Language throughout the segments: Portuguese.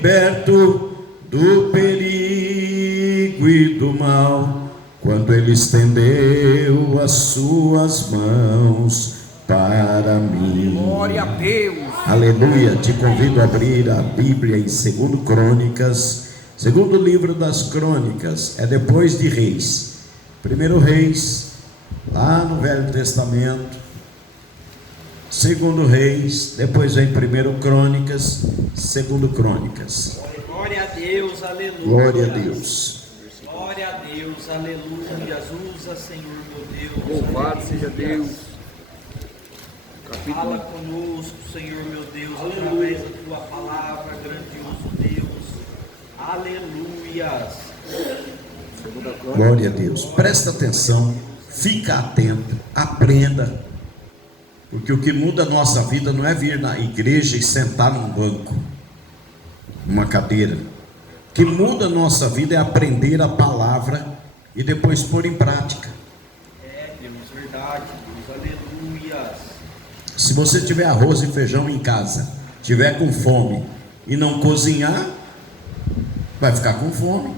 liberto do perigo e do mal, quando Ele estendeu as suas mãos para mim. Glória a Deus. Aleluia. Te convido a abrir a Bíblia em 2 Crônicas, segundo livro das Crônicas, é depois de Reis. Primeiro Reis, lá no Velho Testamento, segundo Reis, depois vem primeiro Crônicas, segundo Crônicas. Glória a Deus, aleluia. Glória a Deus. Glória a Deus, aleluia. Usa, Senhor meu Deus. Louvado seja Deus. Fala conosco, Senhor meu Deus, através da tua palavra, grandioso Deus. Aleluias. Glória a Deus. Presta atenção, fica atento, aprenda. Porque o que muda a nossa vida não é vir na igreja e sentar num banco, numa cadeira. O que muda a nossa vida é aprender a palavra e depois pôr em prática. É, Deus, verdade, Deus, aleluias. Se você tiver arroz e feijão em casa, tiver com fome e não cozinhar, vai ficar com fome.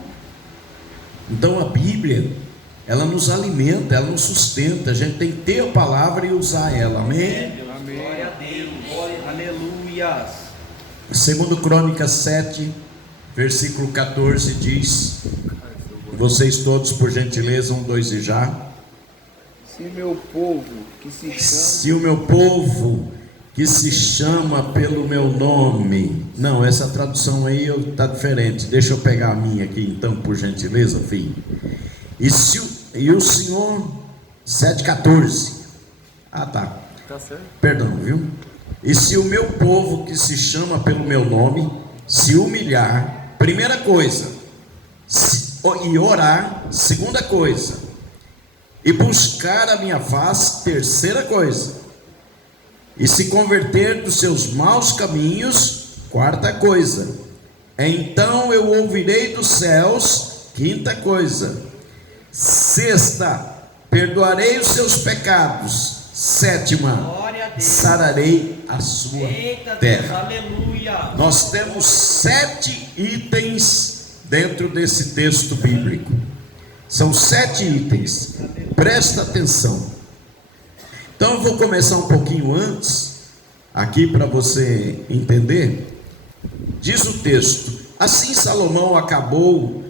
Então a Bíblia, ela nos alimenta, ela nos sustenta. A gente tem que ter a palavra e usar ela, amém? É, Deus, glória a Deus, aleluias. Segundo Crônicas 7, versículo 14 diz, vocês todos por gentileza, 1, 2 e já. Se meu povo que se chama. Se o meu povo que se chama pelo meu nome. Não, essa tradução aí está diferente. Deixa eu pegar a minha aqui então, por gentileza, filho. E o Senhor, 7,14. Ah, tá. Tá certo. Perdão, viu? E se o meu povo que se chama pelo meu nome se humilhar, primeira coisa, e orar, segunda coisa, e buscar a minha face, terceira coisa, e se converter dos seus maus caminhos, quarta coisa, então eu ouvirei dos céus, quinta coisa, sexta, perdoarei os seus pecados, sétima, sararei a sua terra. Aleluia. Nós temos 7 itens dentro desse texto bíblico. São 7 itens. Presta atenção. Então eu vou começar um pouquinho antes, aqui para você entender. Diz o texto: assim Salomão acabou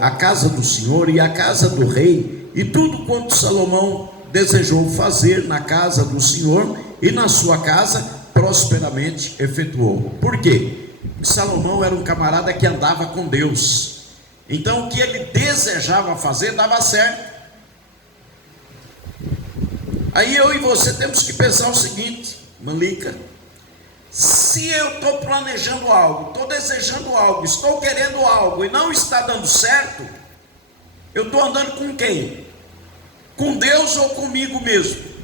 a casa do Senhor e a casa do rei, e tudo quanto Salomão desejou fazer na casa do Senhor e na sua casa, prosperamente efetuou. Por quê? Porque Salomão era um camarada que andava com Deus. Então o que ele desejava fazer dava certo. Aí eu e você temos que pensar o seguinte, Malica: se eu estou planejando algo, estou desejando algo, estou querendo algo e não está dando certo, eu estou andando com quem? Com Deus ou comigo mesmo?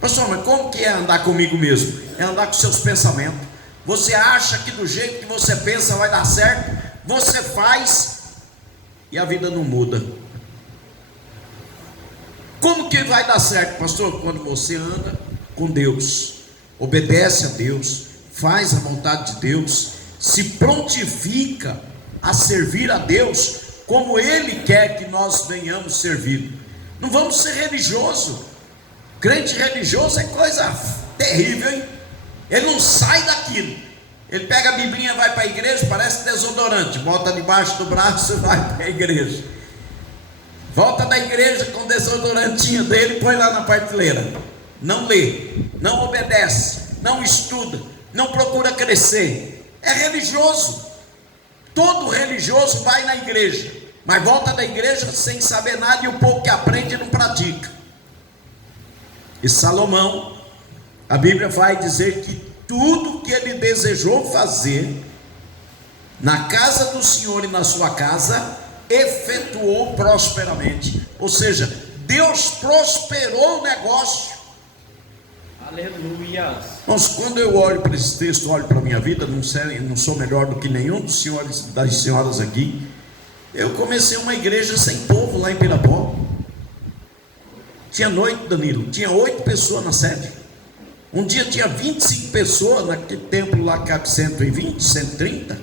Pastor, mas como que é andar comigo mesmo? É andar com seus pensamentos. Você acha que do jeito que você pensa vai dar certo, você faz e a vida não muda. Como que vai dar certo, pastor? Quando você anda com Deus, obedece a Deus, faz a vontade de Deus, se prontifica a servir a Deus como Ele quer que nós venhamos servir. Não vamos ser religioso. Crente religioso é coisa terrível, hein? Ele não sai daquilo. Ele pega a biblinha, vai para a igreja, parece desodorante, bota debaixo do braço e vai para a igreja. Volta da igreja com o desodorantinho dele e põe lá na prateleira. Não lê, não obedece, não estuda, não procura crescer. É religioso. Todo religioso vai na igreja, mas volta da igreja sem saber nada, e o pouco que aprende não pratica. E Salomão, a Bíblia vai dizer que tudo que ele desejou fazer na casa do Senhor e na sua casa, efetuou prosperamente. Ou seja, Deus prosperou o negócio. Aleluia. Mas quando eu olho para esse texto, olho para a minha vida, não sou melhor do que nenhum dos senhores, das senhoras aqui. Eu comecei uma igreja sem povo lá em Pirapó. Tinha noite, Danilo, tinha 8 pessoas na sede. Um dia tinha 25 pessoas, naquele templo lá cabe 120, 130.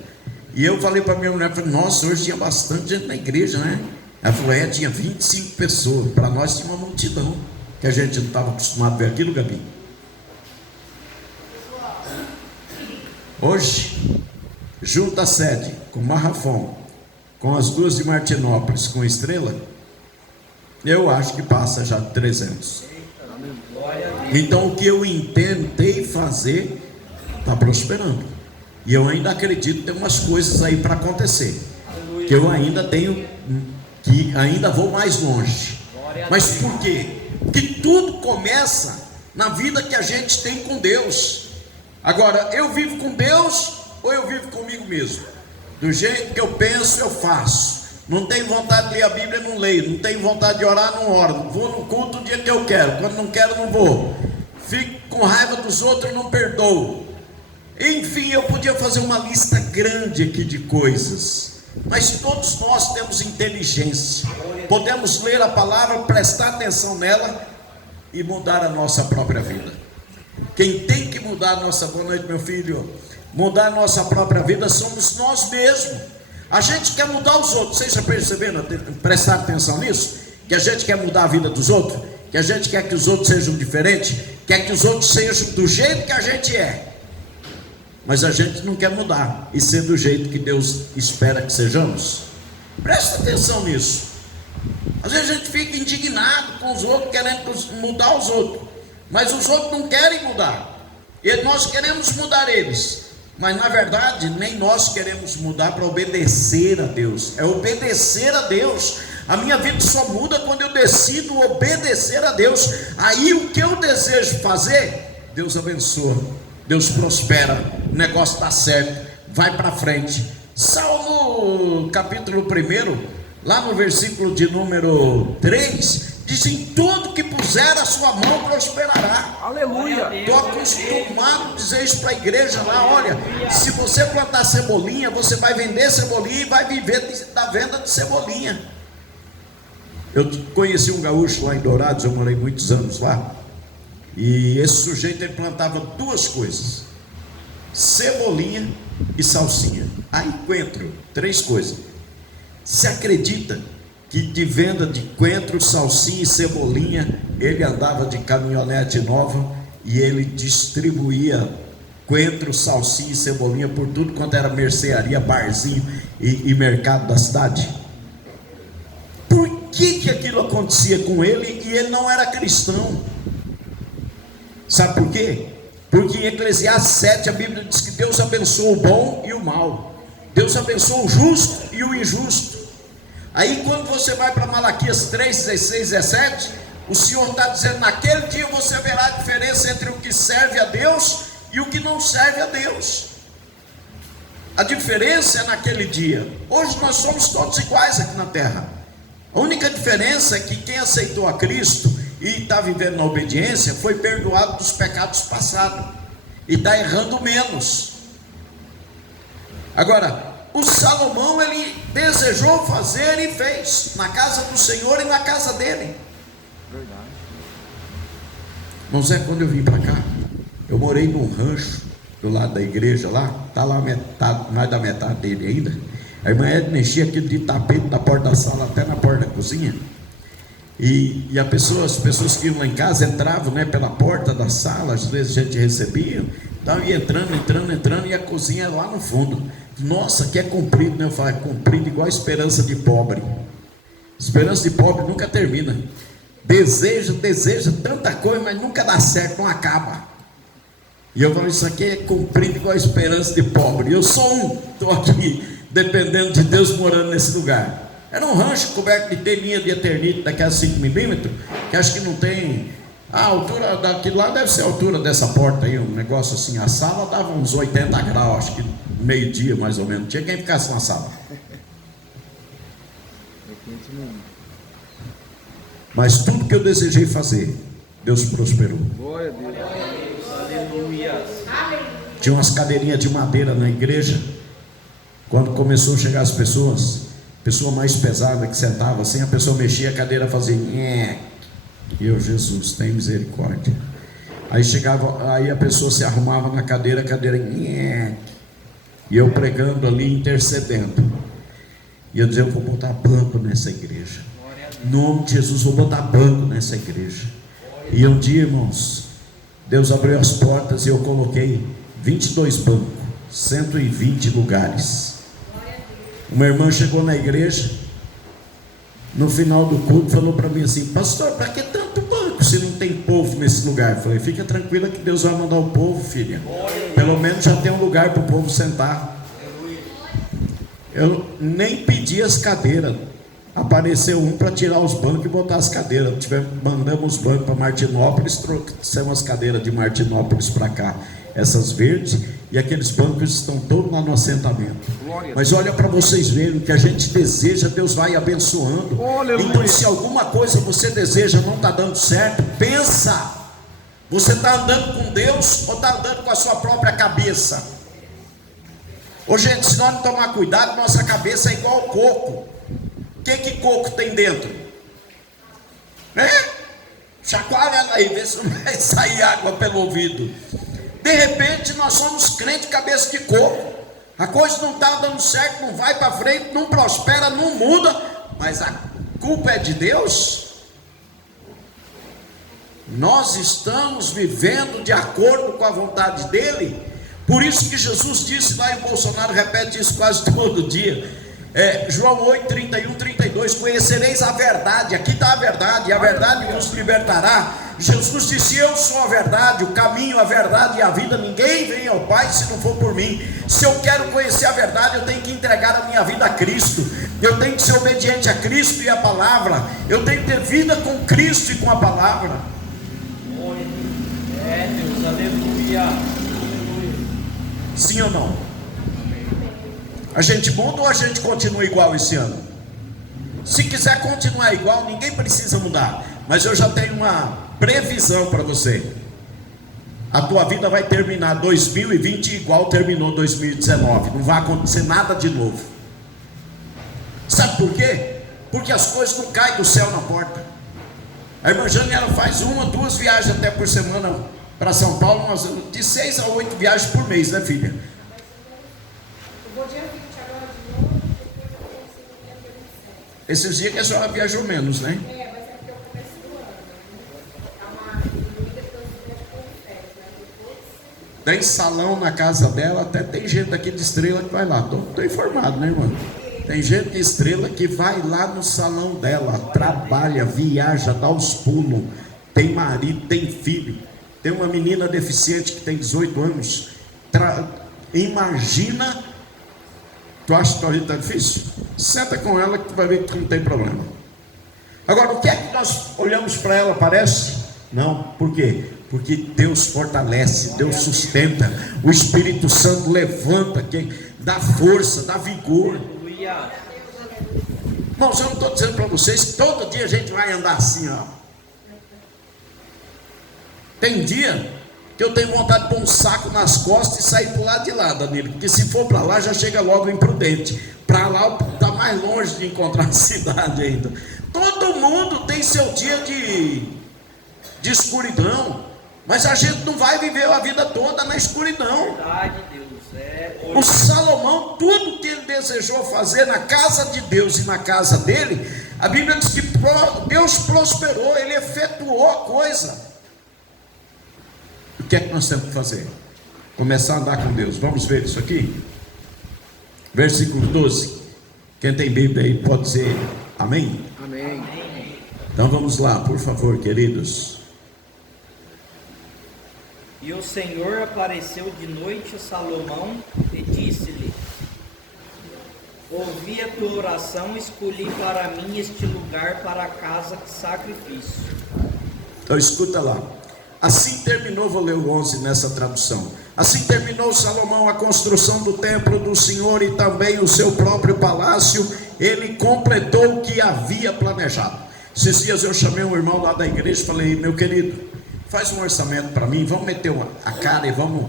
E eu falei para minha mulher, falei, nossa, hoje tinha bastante gente na igreja, né? Ela falou, tinha 25 pessoas. Para nós tinha uma multidão, que a gente não estava acostumado a ver aquilo, Gabi. Hoje, junta a sede com Marrafão, com as duas de Martinópolis, com Estrela, eu acho que passa já de 300. Então o que eu tentei fazer está prosperando. E eu ainda acredito que tem umas coisas aí para acontecer, que eu ainda tenho, que ainda vou mais longe. Mas por quê? Porque tudo começa na vida que a gente tem com Deus. Agora, eu vivo com Deus ou eu vivo comigo mesmo? Do jeito que eu penso, eu faço. Não tenho vontade de ler a Bíblia, não leio. Não tenho vontade de orar, não oro. Vou no culto o dia que eu quero. Quando não quero, não vou. Fico com raiva dos outros, não perdoo. Enfim, eu podia fazer uma lista grande aqui de coisas. Mas todos nós temos inteligência. Podemos ler a palavra, prestar atenção nela e mudar a nossa própria vida. Quem tem que mudar a nossa... Boa noite, meu filho. Mudar a nossa própria vida somos nós mesmos. A gente quer mudar os outros. Vocês já perceberam, prestaram atenção nisso? Que a gente quer mudar a vida dos outros, que a gente quer que os outros sejam diferentes, quer que os outros sejam do jeito que a gente é. Mas a gente não quer mudar e ser do jeito que Deus espera que sejamos. Presta atenção nisso. Às vezes a gente fica indignado com os outros, querendo mudar os outros, mas os outros não querem mudar, e nós queremos mudar eles. Mas na verdade nem nós queremos mudar para obedecer a Deus. É obedecer a Deus. A minha vida só muda quando eu decido obedecer a Deus. Aí o que eu desejo fazer, Deus abençoa, Deus prospera, o negócio está certo, vai para frente. Salmo capítulo 1, lá no versículo de número 3, diz: em tudo que puser a sua mão prosperará. Aleluia. Estou acostumado a dizer isso para a igreja lá: olha, se você plantar cebolinha, você vai vender cebolinha e vai viver da venda de cebolinha. Eu conheci um gaúcho lá em Dourados, eu morei muitos anos lá, e esse sujeito ele plantava duas coisas: cebolinha e salsinha. Aí coentro, 3 coisas. Se acredita que de venda de coentro, salsinha e cebolinha, ele andava de caminhonete nova e ele distribuía coentro, salsinha e cebolinha por tudo quanto era mercearia, barzinho e mercado da cidade? Por que aquilo acontecia com ele e ele não era cristão? Sabe por quê? Porque em Eclesiastes 7 a Bíblia diz que Deus abençoa o bom e o mal. Deus abençoa o justo e o injusto. Aí quando você vai para Malaquias 3, 16, 17, o Senhor está dizendo: naquele dia você verá a diferença entre o que serve a Deus e o que não serve a Deus. A diferença é naquele dia. Hoje nós somos todos iguais aqui na terra. A única diferença é que quem aceitou a Cristo e está vivendo na obediência foi perdoado dos pecados passados e está errando menos. Agora, o Salomão, ele desejou fazer e fez na casa do Senhor e na casa dele. Verdade. Irmão Zé, quando eu vim para cá, eu morei num rancho do lado da igreja lá, está lá metade, mais da metade dele ainda. A irmã Edna enchia aquilo de tapete da porta da sala até na porta da cozinha. E as pessoas que iam lá em casa entravam, né, pela porta da sala. Às vezes a gente recebia, então ia entrando, e a cozinha era lá no fundo. Nossa, que é comprido, né? Eu falo: é comprido igual a esperança de pobre. Esperança de pobre nunca termina. Deseja tanta coisa, mas nunca dá certo, não acaba. E eu falo: isso aqui é comprido igual a esperança de pobre. Eu sou um, estou aqui dependendo de Deus, morando nesse lugar. Era um rancho coberto de telinha de eternite, daquelas 5 milímetros, que acho que não tem... A altura daquilo lá deve ser a altura dessa porta aí, um negócio assim. A sala dava uns 80 graus, acho que meio-dia mais ou menos. Tinha quem ficasse na sala. Mas tudo que eu desejei fazer, Deus prosperou. Glória a Deus. Aleluia. Tinha umas cadeirinhas de madeira na igreja. Quando começou a chegar as pessoas, pessoa mais pesada que sentava assim, a pessoa mexia a cadeira, fazia nhé. E eu: Jesus, tem misericórdia. Aí chegava, aí a pessoa se arrumava na cadeira, a cadeira, e eu pregando ali, intercedendo. E eu dizia, eu vou botar banco nessa igreja. Em nome de Jesus, vou botar banco nessa igreja. E um dia, irmãos, Deus abriu as portas e eu coloquei 22 bancos, 120 lugares. Uma irmã chegou na igreja, no final do culto, falou para mim assim: pastor, para que tanto banco se não tem povo nesse lugar? Eu falei: fica tranquila que Deus vai mandar o povo, filha. Pelo menos já tem um lugar para o povo sentar. Eu nem pedi as cadeiras, apareceu um para tirar os bancos e botar as cadeiras. Mandamos os bancos para Martinópolis, trouxemos as cadeiras de Martinópolis para cá, essas verdes, e aqueles bancos estão todos lá no assentamento. Mas olha para vocês verem, o que a gente deseja, Deus vai abençoando. Então, se alguma coisa você deseja não está dando certo, pensa, você está andando com Deus ou está andando com a sua própria cabeça? Ô gente, se nós não tomar cuidado, nossa cabeça é igual ao coco. O que coco tem dentro? Chacoalha ela aí, vê se não vai sair água pelo ouvido. De repente nós somos crentes cabeça de coco. A coisa não está dando certo, não vai para frente, não prospera, não muda. Mas a culpa é de Deus? Nós estamos vivendo de acordo com a vontade dele? Por isso que Jesus disse lá, e o Bolsonaro repete isso quase todo dia, João 8, 31, 32, conhecereis a verdade, aqui está a verdade, e a verdade vos libertará. Jesus disse: eu sou a verdade, o caminho, a verdade e a vida, ninguém vem ao Pai se não for por mim. Se eu quero conhecer a verdade, eu tenho que entregar a minha vida a Cristo, eu tenho que ser obediente a Cristo e a palavra, eu tenho que ter vida com Cristo e com a palavra. Deus, aleluia. Sim ou não? A gente muda ou a gente continua igual esse ano? Se quiser continuar igual, ninguém precisa mudar. Mas eu já tenho uma previsão para você. A tua vida vai terminar 2020 igual terminou 2019. Não vai acontecer nada de novo. Sabe por quê? Porque as coisas não caem do céu na porta. A irmã Jane, ela faz 1, 2 viagens até por semana para São Paulo, de 6 a 8 viagens por mês, né, filha? Eu vou dia 20 agora de novo, depois eu consigo dia 27. Esses dias que a senhora viajou menos, né? Mas é porque eu começo do ano, né? Tá uma diminuída que eu viajo com férias, mas depois... Tem salão na casa dela, até tem gente aqui de Estrela que vai lá. Estou informado, né, irmão? Tem gente de Estrela que vai lá no salão dela, trabalha, viaja, dá os pulos, tem marido, tem filho. Tem uma menina deficiente que tem 18 anos. Imagina. Tu acha que tua vida está difícil? Senta com ela que tu vai ver que não tem problema. Agora, o que é que nós olhamos para ela, parece? Não, por quê? Porque Deus fortalece, Deus sustenta, o Espírito Santo levanta, dá força, dá vigor. Irmãos, eu não estou dizendo para vocês que todo dia a gente vai andar assim, ó. Tem dia que eu tenho vontade de pôr um saco nas costas e sair para o lado de lá, Danilo, porque se for para lá já chega logo imprudente. Para lá está mais longe de encontrar a cidade ainda. Todo mundo tem seu dia de escuridão, mas a gente não vai viver a vida toda na escuridão. Verdade, Deus. O Salomão, tudo que ele desejou fazer na casa de Deus e na casa dele, a Bíblia diz que Deus prosperou, ele efetuou a coisa. O que é que nós temos que fazer? Começar a andar com Deus. Vamos ver isso aqui? Versículo 12. Quem tem Bíblia aí pode dizer amém? Amém. Então vamos lá, por favor, queridos. E o Senhor apareceu de noite a Salomão e disse-lhe: ouvi a tua oração, escolhi para mim este lugar para a casa de sacrifício. Então escuta lá. Assim terminou, vou ler o 11 nessa tradução. Assim terminou Salomão a construção do templo do Senhor e também o seu próprio palácio. Ele completou o que havia planejado. Esses dias eu chamei um irmão lá da igreja e falei: meu querido, faz um orçamento para mim, vamos meter a cara e vamos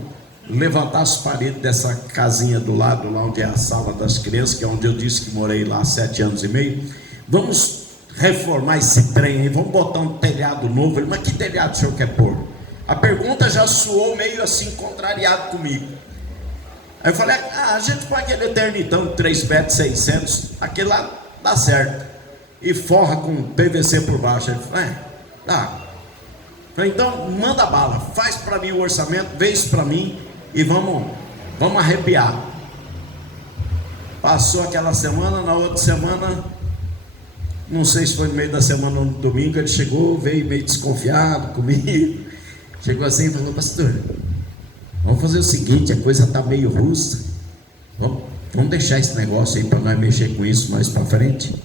levantar as paredes dessa casinha do lado, lá onde é a sala das crianças, que é onde eu disse que morei lá há 7 anos e meio. Vamos reformar esse trem aí, vamos botar um telhado novo. Ele: mas que telhado o senhor quer pôr? A pergunta já soou meio assim, contrariado comigo. Aí eu falei, a gente põe aquele eternitão de 3,6 metros, aquele lá dá certo. E forra com PVC por baixo. Ele falou, dá. Falei, então manda bala, faz para mim o orçamento, vê isso para mim e vamos arrepiar. Passou aquela semana, na outra semana, não sei se foi no meio da semana ou no domingo, ele chegou, veio meio desconfiado comigo. Chegou assim e falou, pastor, vamos fazer o seguinte, a coisa está meio russa, vamos deixar esse negócio aí para nós mexer com isso mais para frente.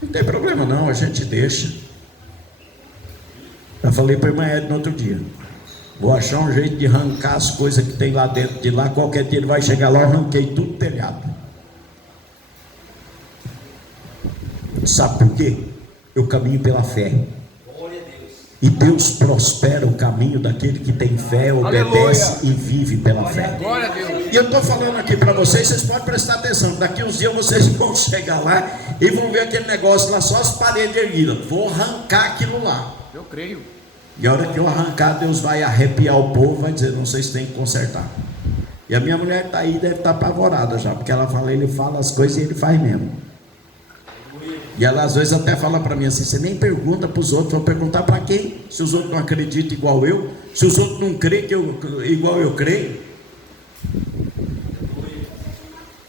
Não tem problema não, a gente deixa. Eu falei para a irmã Ed no outro dia, vou achar um jeito de arrancar as coisas que tem lá dentro de lá, qualquer dia ele vai chegar lá, eu arranquei tudo telhado. Sabe por quê? Eu caminho pela fé. E Deus prospera o caminho daquele que tem fé, obedece e vive pela fé. E eu estou falando aqui para vocês, vocês podem prestar atenção. Daqui uns dias vocês vão chegar lá e vão ver aquele negócio lá, só as paredes erguidas. Vou arrancar aquilo lá. Eu creio. E a hora que eu arrancar, Deus vai arrepiar o povo, vai dizer, não sei se tem que consertar. E a minha mulher está aí, deve estar apavorada já, porque ela fala, ele fala as coisas e ele faz mesmo. E ela às vezes até fala para mim assim, você nem pergunta para os outros, vou perguntar para quem? Se os outros não acreditam igual eu, se os outros não creem igual eu creio.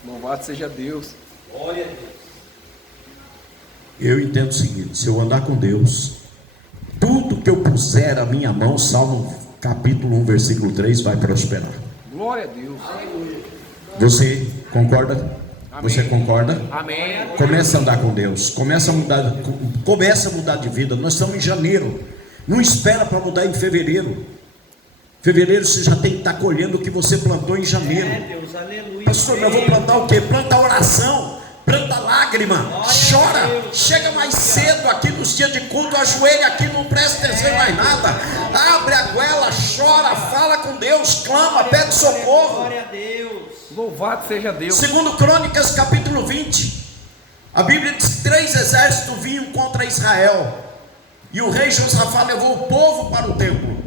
Louvado seja Deus. Glória a Deus. Eu entendo o seguinte, se eu andar com Deus, tudo que eu puser a minha mão, Salmo capítulo 1, versículo 3, vai prosperar. Glória a Deus. Você concorda? Amém. Você concorda? Amém. Começa a andar com Deus, começa a mudar de vida. Nós estamos em janeiro, não espera para mudar em fevereiro. Fevereiro você já tem que estar colhendo o que você plantou em janeiro. Deus, aleluia. Pastor, eu vou plantar o quê? Planta oração, planta lágrima, chora, chega mais cedo aqui nos dias de culto, ajoelha aqui, não presta atenção em mais nada, abre a goela, chora, fala com Deus, clama, pede socorro. Glória a Deus. Louvado seja Deus. Segundo Crônicas capítulo 20, a Bíblia diz que 3 exércitos vinham contra Israel, e o rei Josafá levou o povo para o templo,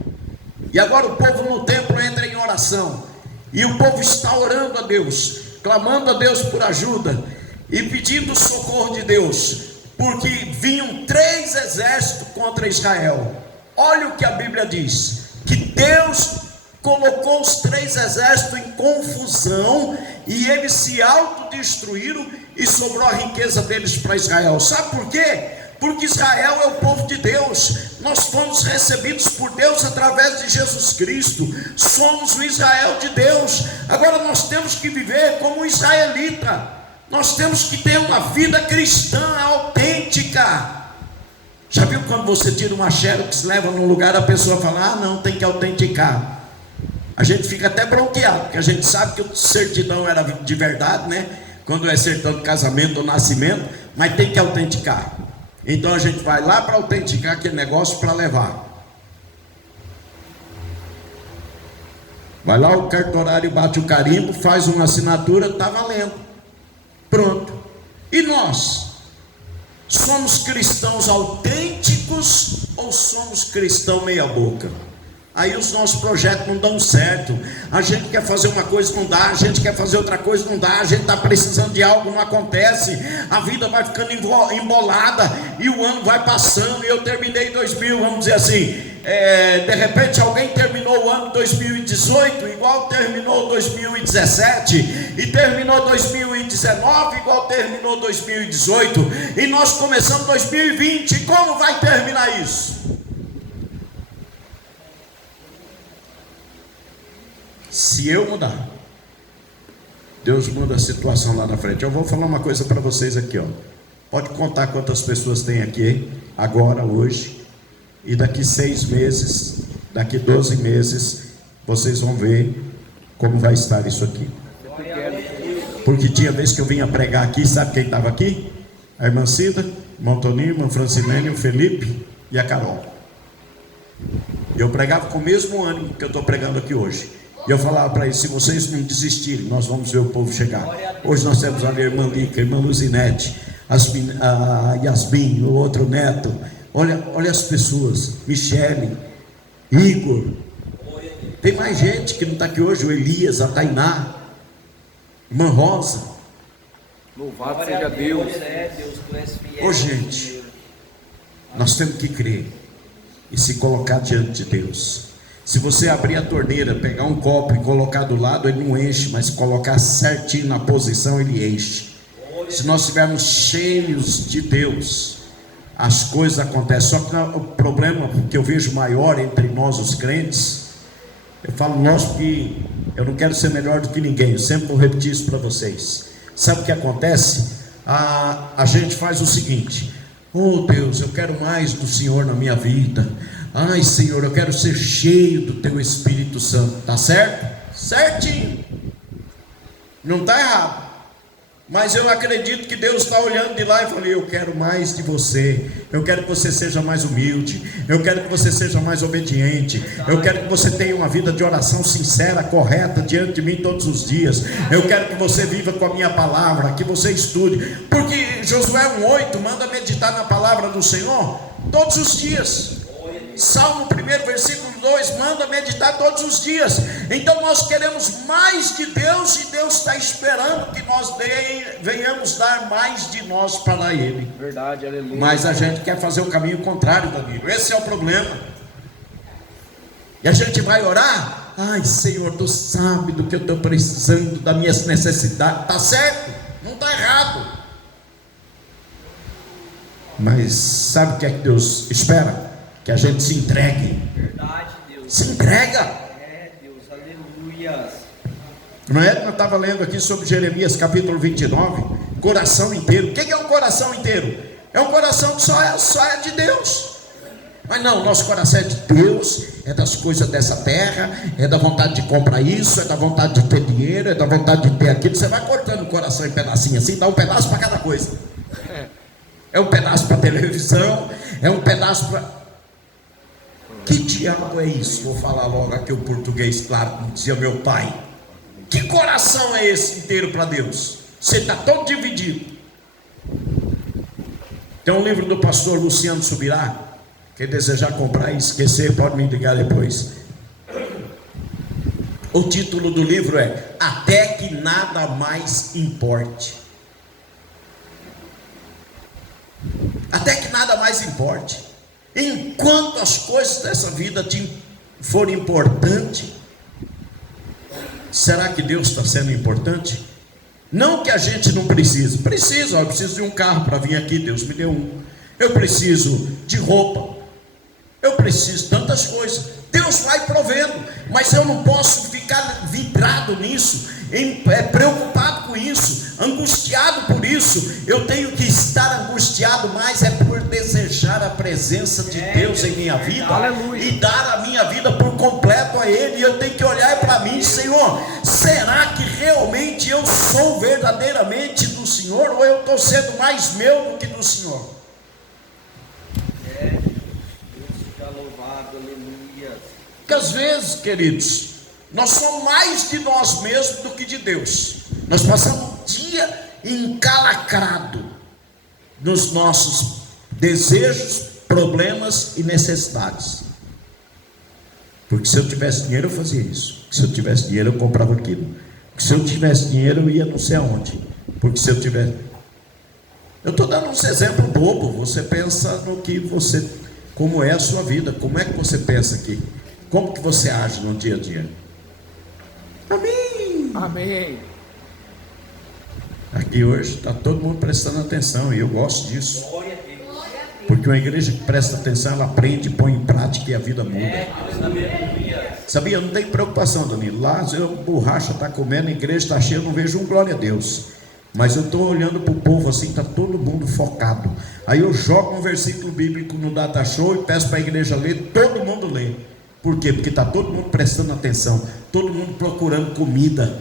e agora o povo no templo entra em oração, e o povo está orando a Deus, clamando a Deus por ajuda, e pedindo socorro de Deus, porque vinham 3 exércitos contra Israel. Olha o que a Bíblia diz, que Deus colocou os 3 exércitos em confusão, e eles se autodestruíram, e sobrou a riqueza deles para Israel. Sabe por quê? Porque Israel é o povo de Deus, nós fomos recebidos por Deus através de Jesus Cristo, somos o Israel de Deus. Agora nós temos que viver como um israelita, nós temos que ter uma vida cristã autêntica. Já viu quando você tira uma xerox, leva num lugar, a pessoa fala, não, tem que autenticar. A gente fica até bronqueado, porque a gente sabe que o certidão era de verdade, né? Quando é certidão de casamento ou nascimento, mas tem que autenticar. Então a gente vai lá para autenticar aquele negócio para levar. Vai lá, o cartorário bate o carimbo, faz uma assinatura, está valendo. Pronto. E nós? Somos cristãos autênticos ou somos cristãos meia boca? Aí os nossos projetos não dão certo. A gente quer fazer uma coisa, não dá. A gente quer fazer outra coisa, não dá. A gente está precisando de algo, não acontece. A vida vai ficando embolada e o ano vai passando. E eu terminei 2000, vamos dizer assim, de repente alguém terminou o ano 2018 igual terminou 2017, e terminou 2019 igual terminou 2018, e nós começamos 2020. Como vai terminar isso? Se eu mudar, Deus muda a situação lá na frente. Eu vou falar uma coisa para vocês aqui, ó. Pode contar quantas pessoas tem aqui agora, hoje, e daqui 6 meses, daqui 12 meses, vocês vão ver como vai estar isso aqui. Porque tinha vez que eu vinha pregar aqui, sabe quem estava aqui? A irmã Cida, o irmão Toninho, o irmão Francilene, o Felipe e a Carol. Eu pregava com o mesmo ânimo que eu estou pregando aqui hoje. E eu falava para eles, se vocês não desistirem, nós vamos ver o povo chegar. Hoje nós temos ali a irmã Lica, a irmã Luzinete, a Yasmin, o outro neto. Olha as pessoas, Michele, Igor. Tem mais gente que não está aqui hoje, o Elias, a Tainá, irmã Rosa. Louvado seja Deus. Deus, tu és fiel. Ô gente, nós temos que crer e se colocar diante de Deus. Se você abrir a torneira, pegar um copo e colocar do lado, ele não enche, mas colocar certinho na posição, ele enche. Se nós estivermos cheios de Deus, as coisas acontecem. Só que o problema que eu vejo maior entre nós os crentes, eu falo nós porque eu não quero ser melhor do que ninguém, eu sempre vou repetir isso para vocês. Sabe o que acontece? A gente faz o seguinte: oh Deus, eu quero mais do Senhor na minha vida. Ai Senhor, eu quero ser cheio do Teu Espírito Santo. Tá certo? Certinho. Não está errado. Mas eu acredito que Deus está olhando de lá e falei: eu quero mais de você. Eu quero que você seja mais humilde. Eu quero que você seja mais obediente. Eu quero que você tenha uma vida de oração sincera, correta diante de mim todos os dias. Eu quero que você viva com a minha palavra, que você estude. Porque Josué 1:8 manda meditar na palavra do Senhor todos os dias. Salmo 1, versículo 2, manda meditar todos os dias. Então nós queremos mais de Deus, e Deus está esperando que nós venhamos dar mais de nós para Ele. Verdade, aleluia. Mas a gente quer fazer o caminho contrário, Danilo. Esse é o problema. E a gente vai orar: ai Senhor, Tu sabe do que eu estou precisando, das minhas necessidades. Está certo, não está errado. Mas sabe o que é que Deus espera? Que a gente se entregue. Verdade, Deus. Se entrega. É, Deus, aleluia. Não é? Eu estava lendo aqui sobre Jeremias capítulo 29. Coração inteiro. O que é um coração inteiro? É um coração que só é de Deus. Mas não, nosso coração é de Deus, é das coisas dessa terra, é da vontade de comprar isso, é da vontade de ter dinheiro, é da vontade de ter aquilo. Você vai cortando o coração em pedacinhos assim, dá um pedaço para cada coisa. É um pedaço para televisão, é um pedaço para... Que diabo é isso? Vou falar logo aqui o português claro, como dizia meu pai. Que coração é esse inteiro para Deus? Você está todo dividido. Tem um livro do pastor Luciano Subirá. Quem desejar comprar e esquecer, pode me ligar depois. O título do livro é Até que Nada Mais Importe. Até que nada mais importe. Enquanto as coisas dessa vida forem importantes, será que Deus está sendo importante? Não que a gente não precise. Precisa, eu preciso de um carro para vir aqui, Deus me deu um. Eu preciso de roupa. Eu preciso de tantas coisas. Deus vai provendo, mas eu não posso ficar vidrado nisso, preocupado com isso, angustiado por isso. Eu tenho que estar angustiado mais por desejar a presença de Deus em minha vida, aleluia, e dar a minha vida por completo a Ele. E eu tenho que olhar para mim: Senhor, será que realmente eu sou verdadeiramente do Senhor, ou eu estou sendo mais meu do que do Senhor? Deus seja louvado, aleluia. Porque às vezes, queridos, nós somos mais de nós mesmos do que de Deus. Nós passamos o dia encalacrado nos nossos desejos, problemas e necessidades. Porque se eu tivesse dinheiro eu fazia isso. Porque se eu tivesse dinheiro eu comprava aquilo. Porque se eu tivesse dinheiro eu ia não sei aonde. Porque se eu tivesse... Eu estou dando uns exemplos bobos. Você pensa no que você... Como é a sua vida. Como é que você pensa aqui? Como que você age no dia a dia? Amém. Amém. Aqui hoje está todo mundo prestando atenção, e eu gosto disso. Glória a Deus. Porque uma igreja que presta atenção, ela aprende, põe em prática e a vida muda. Deus, aleluia. Sabia? Não tem preocupação, Danilo. Lá eu, borracha está comendo, a igreja está cheia, eu não vejo um glória a Deus. Mas eu estou olhando para o povo assim, está todo mundo focado. Aí eu jogo um versículo bíblico no data show e peço para a igreja ler, todo mundo lê. Por quê? Porque está todo mundo prestando atenção, todo mundo procurando comida.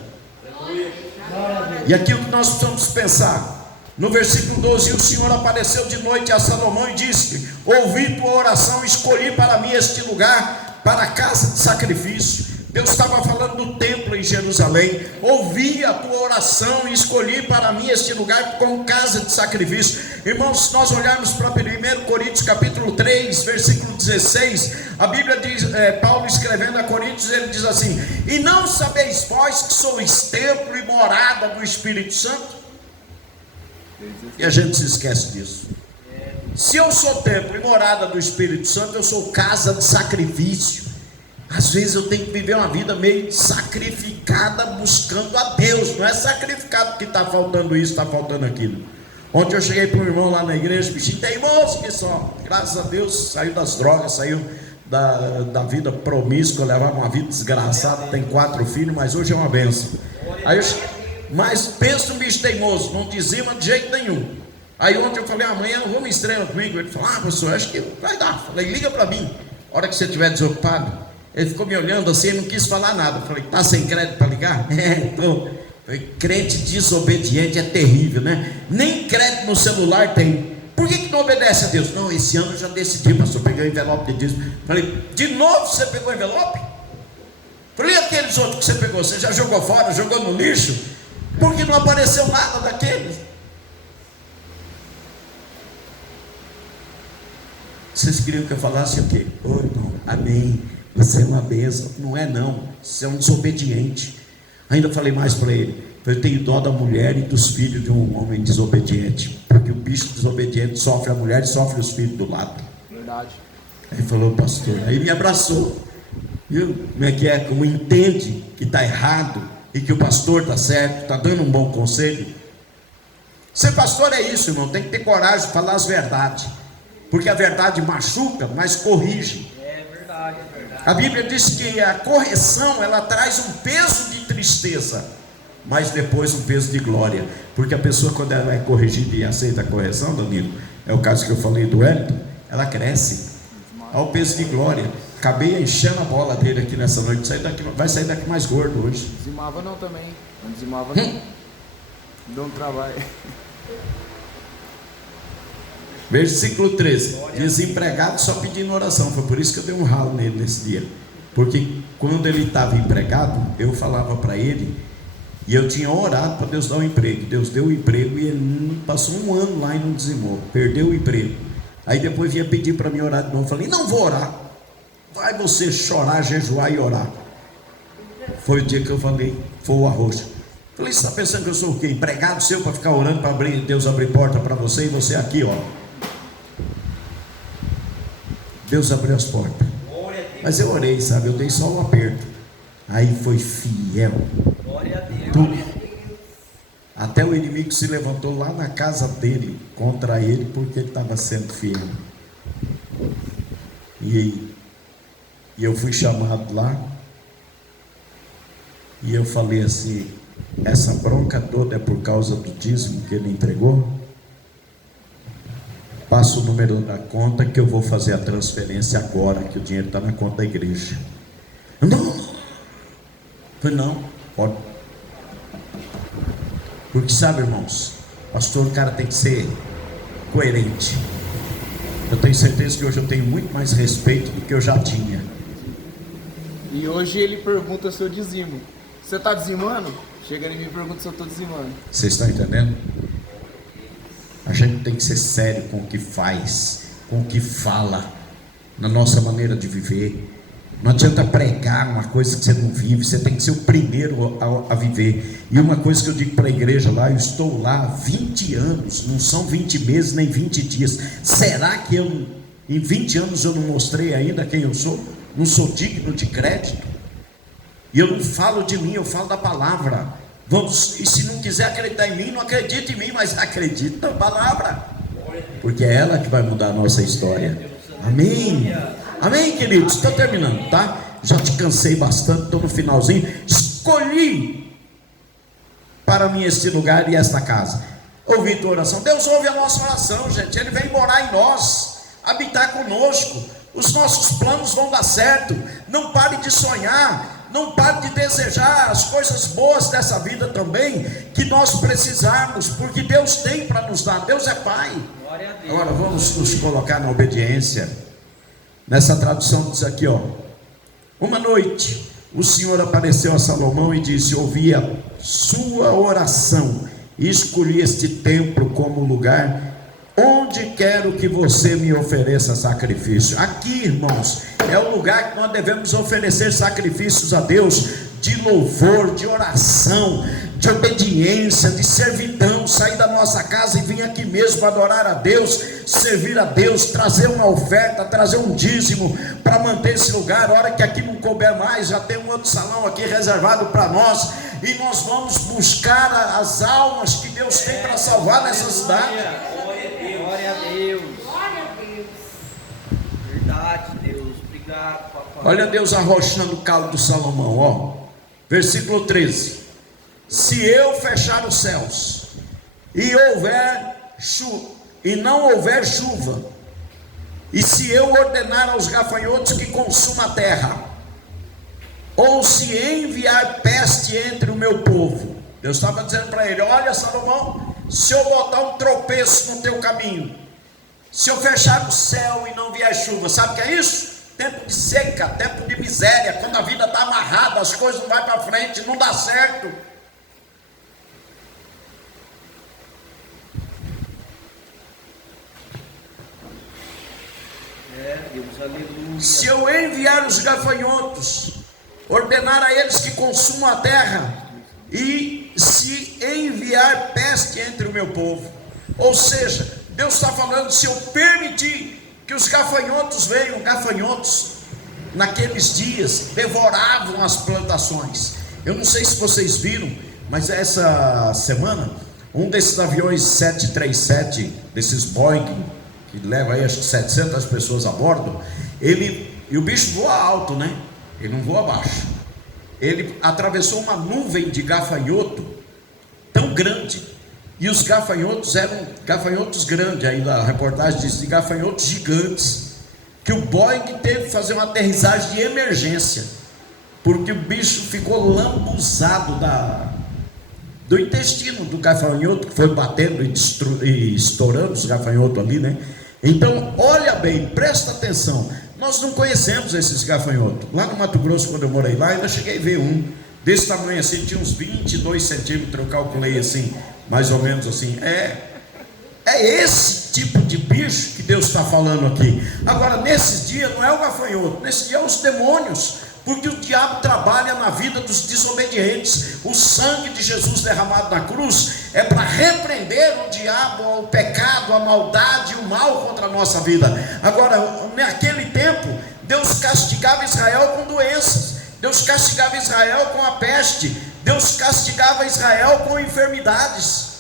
E aqui o que nós precisamos pensar, no versículo 12: e o Senhor apareceu de noite a Salomão e disse: ouvi tua oração, escolhi para mim este lugar, para a casa de sacrifício, Deus estava falando do templo em Jerusalém. Ouvi a tua oração e escolhi para mim este lugar como casa de sacrifício. Irmãos, se nós olharmos para 1 Coríntios capítulo 3, versículo 16, a Bíblia diz, Paulo escrevendo a Coríntios, ele diz assim: e não sabeis vós que sois templo e morada do Espírito Santo? E a gente se esquece disso. Se eu sou templo e morada do Espírito Santo, eu sou casa de sacrifício. Às vezes eu tenho que viver uma vida meio sacrificada, buscando a Deus. Não é sacrificado porque está faltando isso, está faltando aquilo. Ontem eu cheguei para um irmão lá na igreja, bichinho teimoso que só, graças a Deus, saiu das drogas, saiu da vida promíscua, levava uma vida desgraçada, tem 4 filhos, mas hoje é uma bênção. Mas pensa um bicho teimoso, não dizima de jeito nenhum. Aí ontem eu falei: amanhã vamos estrela comigo. Ele falou: pastor, acho que vai dar. Falei: liga para mim, a hora que você estiver desocupado. Ele ficou me olhando assim e não quis falar nada. Eu falei: tá sem crédito para ligar? Então, crente desobediente é terrível, né? Nem crédito no celular tem. Por que não obedece a Deus? Não, esse ano eu já decidi, pastor, peguei o envelope de dízimo. Falei: de novo você pegou o envelope? Falei: e aqueles outros que você pegou? Você já jogou fora, jogou no lixo? Por que não apareceu nada daqueles? Vocês queriam que eu falasse o quê? Ô irmão, amém, você é uma bênção. Não é não, você é um desobediente. Ainda falei mais para ele: eu tenho dó da mulher e dos filhos de um homem desobediente, porque o bicho desobediente sofre a mulher e sofre os filhos do lado. Verdade. Aí falou: pastor, aí me abraçou, viu? Como é que é? Como entende que está errado e que o pastor está certo, está dando um bom conselho. Ser pastor é isso, irmão, tem que ter coragem de falar as verdades, porque a verdade machuca, mas corrige. É verdade, é verdade. A Bíblia diz que a correção, ela traz um peso de tristeza, mas depois um peso de glória. Porque a pessoa, quando ela é corrigida e aceita a correção, Danilo, é o caso que eu falei do Wellington, ela cresce ao peso de glória. Acabei enchendo a bola dele aqui nessa noite. Vai sair daqui mais gordo hoje. Dizimava não também. Não dizimava não. Deu um trabalho. Versículo 13: desempregado só pedindo oração. Foi por isso que eu dei um ralo nele nesse dia. Porque quando ele estava empregado, eu falava para ele, e eu tinha orado para Deus dar um emprego. Deus deu o emprego e ele passou um ano lá e não dizimou, perdeu o emprego. Aí depois vinha pedir para mim orar de novo. Eu falei: não vou orar. Vai você chorar, jejuar e orar. Foi o dia que eu falei: foi o arroz. Falei: você está pensando que eu sou o quê? Empregado seu para ficar orando para Deus abrir porta para você, e você aqui, ó. Deus abriu as portas. Mas eu orei, sabe? Eu dei só um aperto. Aí foi fiel. Glória a Deus. Tudo. Até o inimigo se levantou lá na casa dele contra ele, porque ele estava sendo fiel. E eu fui chamado lá, e eu falei assim: essa bronca toda é por causa do dízimo que ele entregou? Passa o número da conta que eu vou fazer a transferência agora, que o dinheiro está na conta da igreja. Não. Falei: não, pode. Porque sabe, irmãos, pastor, o cara tem que ser coerente. Eu tenho certeza que hoje eu tenho muito mais respeito do que eu já tinha. E hoje ele pergunta se eu dizimo. Você está dizimando? Chega ele e me pergunta se eu estou dizimando. Você está entendendo? A gente tem que ser sério com o que faz, com o que fala, na nossa maneira de viver. Não adianta pregar uma coisa que você não vive. Você tem que ser o primeiro a viver. E uma coisa que eu digo para a igreja lá: eu estou lá há 20 anos, não são 20 meses nem 20 dias. Será que em 20 anos eu não mostrei ainda quem eu sou? Não sou digno de crédito? E eu não falo de mim, eu falo da palavra. Vamos, e se não quiser acreditar em mim, não acredita em mim, mas acredita na palavra, porque é ela que vai mudar a nossa história. Amém. Amém, queridos. Estou terminando, tá? Já te cansei bastante, estou no finalzinho. Escolhi para mim este lugar e esta casa. Ouvi tua oração. Deus ouve a nossa oração, gente. Ele vem morar em nós, habitar conosco. Os nossos planos vão dar certo. Não pare de sonhar. Não pare de desejar as coisas boas dessa vida também, que nós precisamos, porque Deus tem para nos dar. Deus é Pai. Glória a Deus. Agora vamos nos colocar na obediência. Nessa tradução diz aqui, ó: uma noite o Senhor apareceu a Salomão e disse: ouvi a sua oração e escolhi este templo como lugar onde quero que você me ofereça sacrifício. Aqui, irmãos, é o lugar que nós devemos oferecer sacrifícios a Deus, de louvor, de oração, de obediência, de servidão. Sair da nossa casa e vir aqui mesmo adorar a Deus, servir a Deus, trazer uma oferta, trazer um dízimo para manter esse lugar. A hora que aqui não couber mais, já tem um outro salão aqui reservado para nós, e nós vamos buscar as almas que Deus tem para salvar nessa cidade. Glória a Deus. Glória a Deus. Verdade, Deus. Obrigado, papai. Olha Deus arrochando o calo do Salomão, ó. Versículo 13: se eu fechar os céus e não houver chuva, e se eu ordenar aos gafanhotos que consumam a terra, ou se enviar peste entre o meu povo. Deus estava dizendo para ele: olha, Salomão, se eu botar um tropeço no teu caminho, se eu fechar o céu e não vier chuva, sabe o que é isso? Tempo de seca, tempo de miséria, quando a vida está amarrada, as coisas não vão para frente, não dá certo. Deus, aleluia. Se eu enviar os gafanhotos, ordenar a eles que consumam a terra, e se enviar peste entre o meu povo. Ou seja, Deus está falando: se eu permitir que os gafanhotos venham. Gafanhotos naqueles dias devoravam as plantações. Eu não sei se vocês viram, mas essa semana um desses aviões 737, desses Boeing, que leva aí acho que 700 pessoas a bordo, e o bicho voa alto, né? Ele não voa baixo. Ele atravessou uma nuvem de gafanhoto tão grande, e os gafanhotos eram gafanhotos grandes, aí a reportagem diz de gafanhotos gigantes, que o Boeing teve que fazer uma aterrissagem de emergência, porque o bicho ficou lambuzado do intestino do gafanhoto, que foi batendo e estourando os gafanhotos ali, né? Então, olha bem, presta atenção. Nós não conhecemos esses gafanhotos. Lá no Mato Grosso, quando eu morei lá, ainda cheguei a ver um desse tamanho assim, tinha uns 22 centímetros, eu calculei assim, mais ou menos assim. É esse tipo de bicho que Deus está falando aqui. Agora, nesses dias, não é o gafanhoto, nesse dia é os demônios, porque o diabo trabalha na vida dos desobedientes. O sangue de Jesus derramado na cruz é para repreender o diabo, o pecado, a maldade, o mal contra a nossa vida. Agora, naquele tempo, Deus castigava Israel com doenças, Deus castigava Israel com a peste, Deus castigava Israel com enfermidades,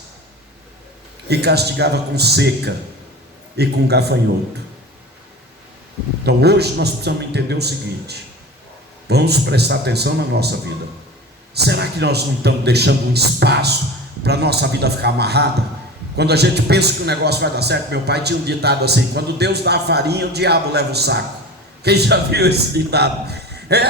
e castigava com seca e com gafanhoto. Então hoje nós precisamos entender o seguinte: vamos prestar atenção na nossa vida. Será que nós não estamos deixando um espaço para a nossa vida ficar amarrada? Quando a gente pensa que o negócio vai dar certo, meu pai tinha um ditado assim: quando Deus dá a farinha, o diabo leva o saco. Quem já viu esse ditado?